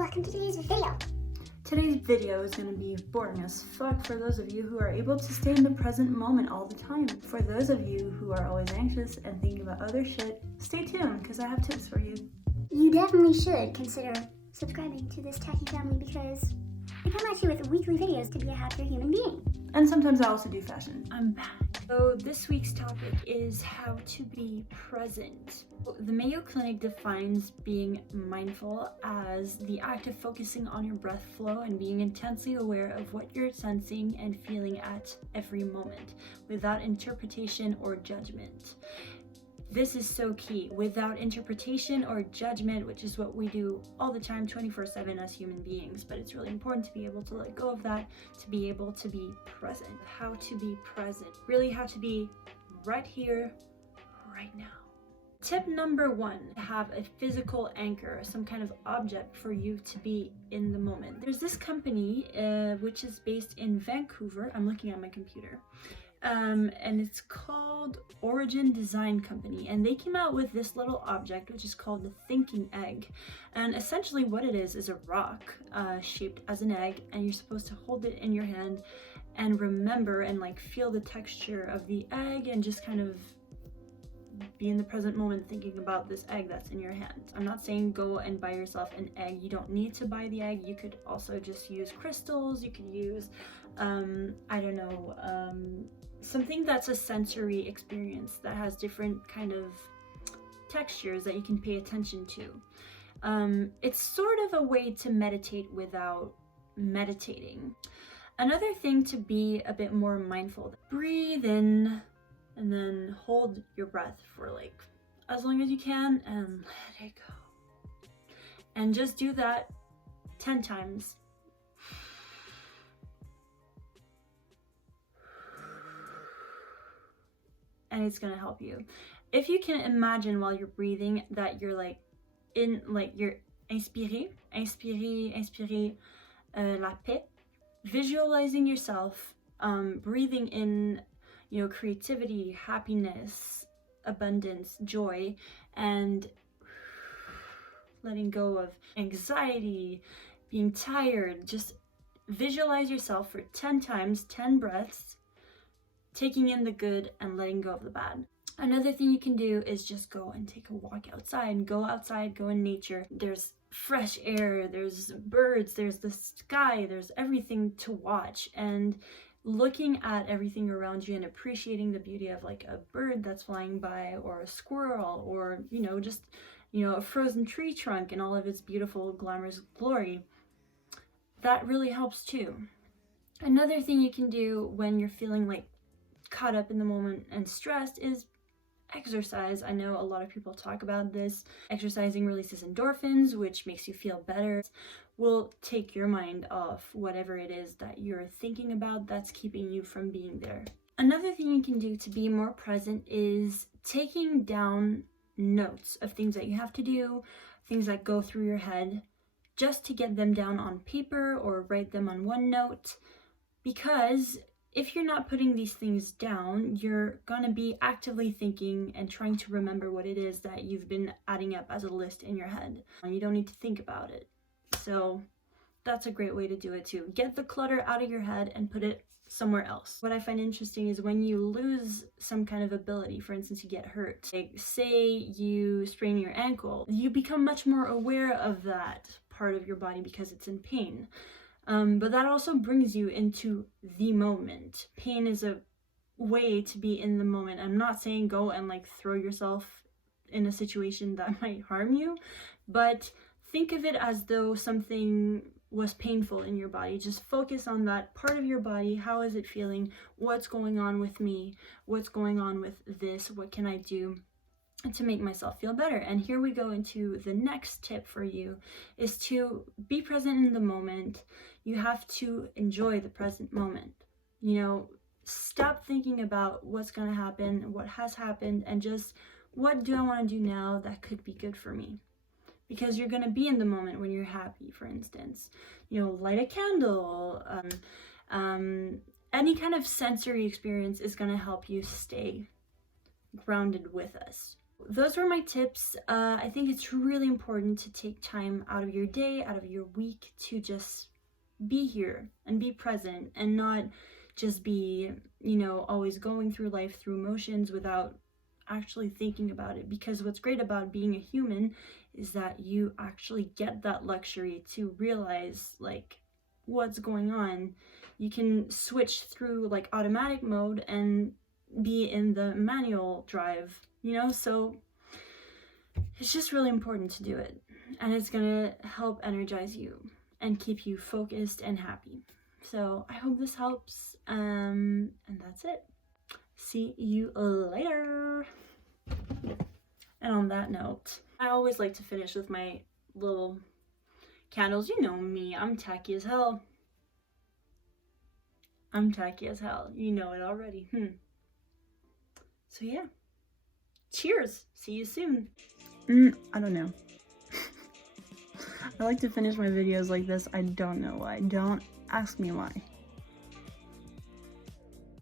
welcome to today's video. Today's video is going to be boring as fuck for those of you who are able to stay in the present moment all the time. For those of you who are always anxious and thinking about other shit, stay tuned because I have tips for you. You definitely should consider subscribing to this techie family because I come at you with weekly videos to be a happier human being. And sometimes I also do fashion. I'm back. So this week's topic is how to be present. The Mayo Clinic defines being mindful as the act of focusing on your breath flow and being intensely aware of what you're sensing and feeling at every moment, without interpretation or judgment. This is so key, without interpretation or judgment, which is what we do all the time, 24/7 as human beings. But it's really important to be able to let go of that, to be able to be present. How to be present, really how to be right here, right now. Tip number 1, have a physical anchor, some kind of object for you to be in the moment. There's this company which is based in Vancouver. I'm looking at my computer. And it's called Origin Design Company, and they came out with this little object which is called the thinking egg. And essentially what it is a rock shaped as an egg, and you're supposed to hold it in your hand and remember and like feel the texture of the egg and just kind of be in the present moment thinking about this egg that's in your hand. I'm not saying go and buy yourself an egg. You don't need to buy the egg. You could also just use crystals. You could use I don't know, something that's a sensory experience that has different kind of textures that you can pay attention to. It's sort of a way to meditate without meditating. Another thing to be a bit more mindful, breathe in and then hold your breath for like as long as you can and let it go. And just do that 10 times. And it's gonna help you. If you can imagine while you're breathing that you're like in, like you're inspirez, la paix, visualizing yourself breathing in, you know, creativity, happiness, abundance, joy, and letting go of anxiety, being tired. Just visualize yourself for 10 times, 10 breaths, taking in the good and letting go of the bad. Another thing you can do is just go and take a walk outside. Go outside, go in nature. There's fresh air, there's birds, there's the sky, there's everything to watch. And looking at everything around you and appreciating the beauty of like a bird that's flying by, or a squirrel, or, you know, just, you know, a frozen tree trunk and all of its beautiful glamorous glory, that really helps too. Another thing you can do when you're feeling like caught up in the moment and stressed is exercise. I know a lot of people talk about this. Exercising releases endorphins, which makes you feel better. Will take your mind off whatever it is that you're thinking about that's keeping you from being there. Another thing you can do to be more present is taking down notes of things that you have to do, things that go through your head, just to get them down on paper or write them on OneNote. Because if you're not putting these things down, you're gonna be actively thinking and trying to remember what it is that you've been adding up as a list in your head. And you don't need to think about it. So that's a great way to do it too. Get the clutter out of your head and put it somewhere else. What I find interesting is when you lose some kind of ability, for instance, you get hurt. Like say you sprain your ankle, you become much more aware of that part of your body because it's in pain. But that also brings you into the moment. Pain is a way to be in the moment. I'm not saying go and like throw yourself in a situation that might harm you, but think of it as though something was painful in your body. Just focus on that part of your body. How is it feeling? What's going on with me? What's going on with this? What can I do to make myself feel better? And here we go into the next tip for you, is to be present in the moment. You have to enjoy the present moment. You know, stop thinking about what's going to happen, what has happened, and just what do I want to do now that could be good for me? Because you're going to be in the moment when you're happy, for instance. You know, light a candle. Any kind of sensory experience is going to help you stay grounded with us. Those were my tips. I think it's really important to take time out of your day, out of your week, to just be here and be present and not just be, always going through life through emotions without actually thinking about it. Because what's great about being a human is that you actually get that luxury to realize like what's going on. You can switch through like automatic mode and be in the manual drive, so it's just really important to do it, and it's gonna help energize you and keep you focused and happy. So I hope this helps, and that's it. See you later. And on that note, I always like to finish with my little candles. You know me, I'm tacky as hell. You know it already. So yeah, cheers. See you soon. I don't know. I like to finish my videos like this. I don't know why. Don't ask me why.